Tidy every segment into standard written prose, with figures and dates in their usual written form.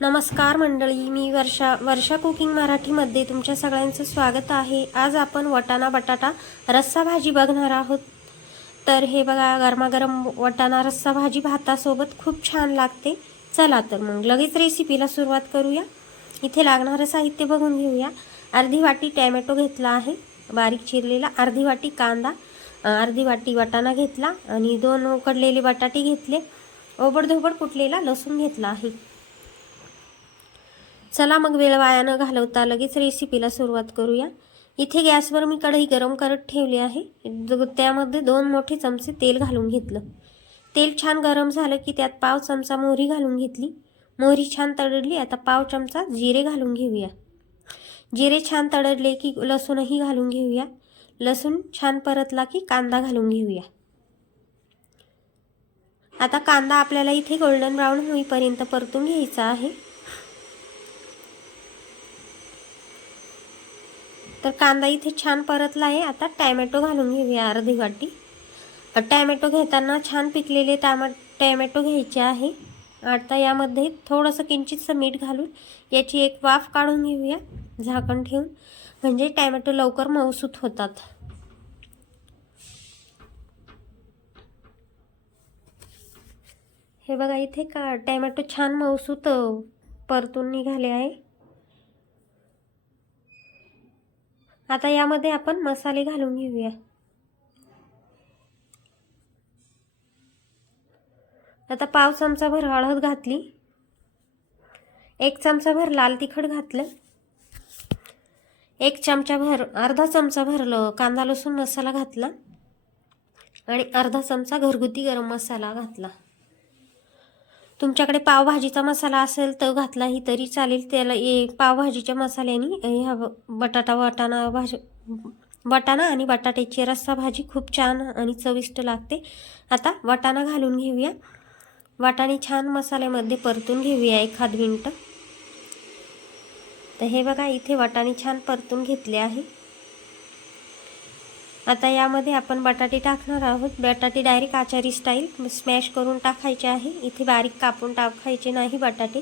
नमस्कार मंडळी, मी वर्षा कुकिंग मराठीमध्ये तुमच्या सगळ्यांचं स्वागत आहे। आज आपण वटाणा बटाटा रस्सा भाजी बघणार आहोत। तर हे बघा, गरमागरम वटाणा रस्सा भाजी भातासोबत खूप छान लागते। चला तर मग लगेच रेसिपीला सुरुवात करूया। इथे लागणारे साहित्य बघून घेऊया। अर्धी वाटी टोमॅटो घेतला आहे बारीक चिरलेला, अर्धी वाटी कांदा, अर्धी वाटी वटाणा घेतला आणि 2 उकडलेले बटाटे घेतले, ओबडधोबड कुटलेला लसूण घेतला आहे। चला मग वेळ वाया न घालवता लगेच रेसिपीला सुरुवात करूया। इथे गॅसवर मी कढई गरम करत ठेवली आहे। त्यामध्ये 2 मोठे चमचे तेल घालून घेतलं। तेल छान गरम झालं की त्यात पाव चमचा मोहरी घालून घेतली। मोहरी छान तडतडली, आता पाव चमचा जिरे घालून घेऊया। जिरे छान तडतडले की लसूणही घालून घेऊया। लसूण छान परतला की कांदा घालून घेऊया। आता कांदा आपल्याला इथे गोल्डन ब्राऊन होईपर्यंत परतून घ्यायचा आहे। तर कांदा इथे छान परतला आहे। आता टोमॅटो घालून घेऊया अर्धी वाटी। टोमॅटो घेताना छान पिकलेले टोमॅटो घ्यायचे आहे। आता यामध्ये थोडंसं किंचितसं मीठ घालून याची एक वाफ काढून घेऊया झाकण ठेवून, म्हणजे टोमॅटो लवकर मऊसूत होतात। हे बघा, इथे टोमॅटो छान मऊसूत परतून निघाले आहे। आता यामध्ये आपण मसाले घालून घेऊया। आता पाव चमचा भर हळद घातली, 1 चमचा भर लाल तिखट घातलं, 1 चमचा भर अर्धा चमचा भर कांदा लसूण मसाला घातला आणि अर्धा चमचा घरगुती गरम मसाला घातला। तुमच्याकडे पावभाजीचा मसाला असेल तर घातलाही तरी चालेल। त्याला पावभाजीच्या मसाल्याने ह्या वटाणा आणि बटाट्याची रस्सा भाजी खूप छान आणि चविष्ट लागते। आता वटाणा घालून घेऊया। वाटाणे छान मसाल्यामध्ये परतून घेऊया 1 मिनिट। तर हे बघा, इथे वाटाणे छान परतून घेतले आहे। आता यामध्ये आपण बटाटे टाकणार आहोत। बटाटे डायरेक्ट आचारी स्टाईल स्मॅश करून टाकायचे आहे। इथे बारीक कापून टाकायचे नाही बटाटे।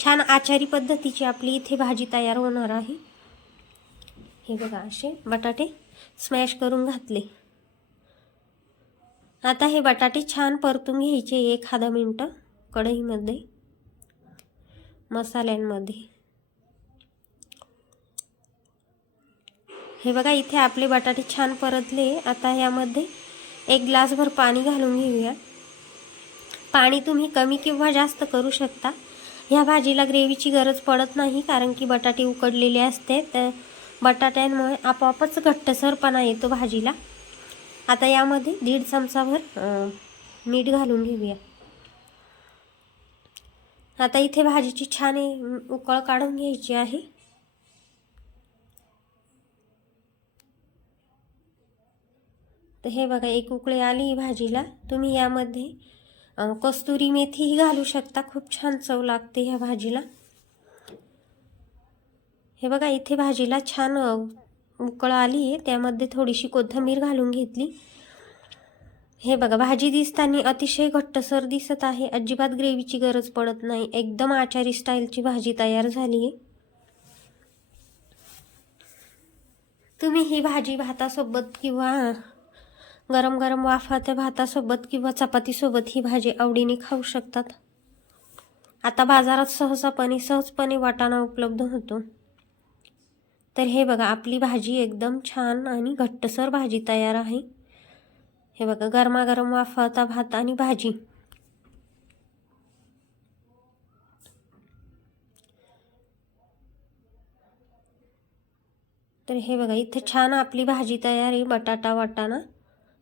छान आचारी पद्धतीची आपली इथे भाजी तयार होणार आहे। हे बघा, असे बटाटे स्मॅश करून घातले। आता हे बटाटे छान परतून घ्यायचे 1 मिनिट कढईमध्ये मसाल्यांमध्ये। हे बघा, इथे आपले बटाटे छान परतले। आता यामध्ये 1 ग्लासभर पाणी घालून घेऊया। पाणी तुम्ही कमी किंवा जास्त करू शकता। ह्या भाजीला ग्रेव्हीची गरज पडत नाही, कारण की बटाटे उकडलेले असते, तर बटाट्यांमुळे आपोआपच घट्टसरपणा येतो भाजीला। आता यामध्ये 1.5 चमचाभर मीठ घालून घेऊया। आता इथे भाजीची छान उकळ काढून घ्यायची आहे। तर हे बघा, 1 उकळी आली भाजीला। तुम्ही यामध्ये कस्तुरी मेथीही घालू शकता, खूप छान चव लागते ह्या भाजीला। हे बघा, इथे भाजीला छान उकळ आली आहे, त्यामध्ये थोडीशी कोथिंबीर घालून घेतली। हे बघा, भाजी दिसताना अतिशय घट्टसर दिसत आहे, अजिबात ग्रेव्हीची गरज पडत नाही। एकदम आचारी स्टाईलची भाजी तयार झाली आहे। तुम्ही ही भाजी भातासोबत किंवा गरम गरम वाफाच्या भातासोबत किंवा चपातीसोबत ही भाजी आवडीने खाऊ शकतात। आता बाजारात सहजपणे वाटाणा उपलब्ध होतो। तर हे बघा, आपली भाजी एकदम छान आणि घट्टसर भाजी तयार आहे। हे बघा, गरमागरम वाफाचा भात आणि भाजी। तर हे बघा, इथे छान आपली भाजी तयार आहे, बटाटा वटाणा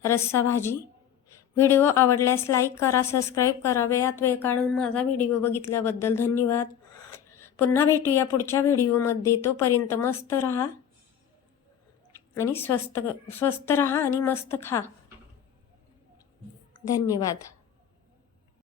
रस्सा भाजी। व्हिडिओ आवडल्यास लाईक करा, सबस्क्राईब करा। वेळात वेळ काढून माझा व्हिडिओ बघितल्याबद्दल धन्यवाद। पुन्हा भेटूया पुढच्या व्हिडिओमध्ये। तोपर्यंत मस्त राहा आणि स्वस्त राहा आणि मस्त खा। धन्यवाद।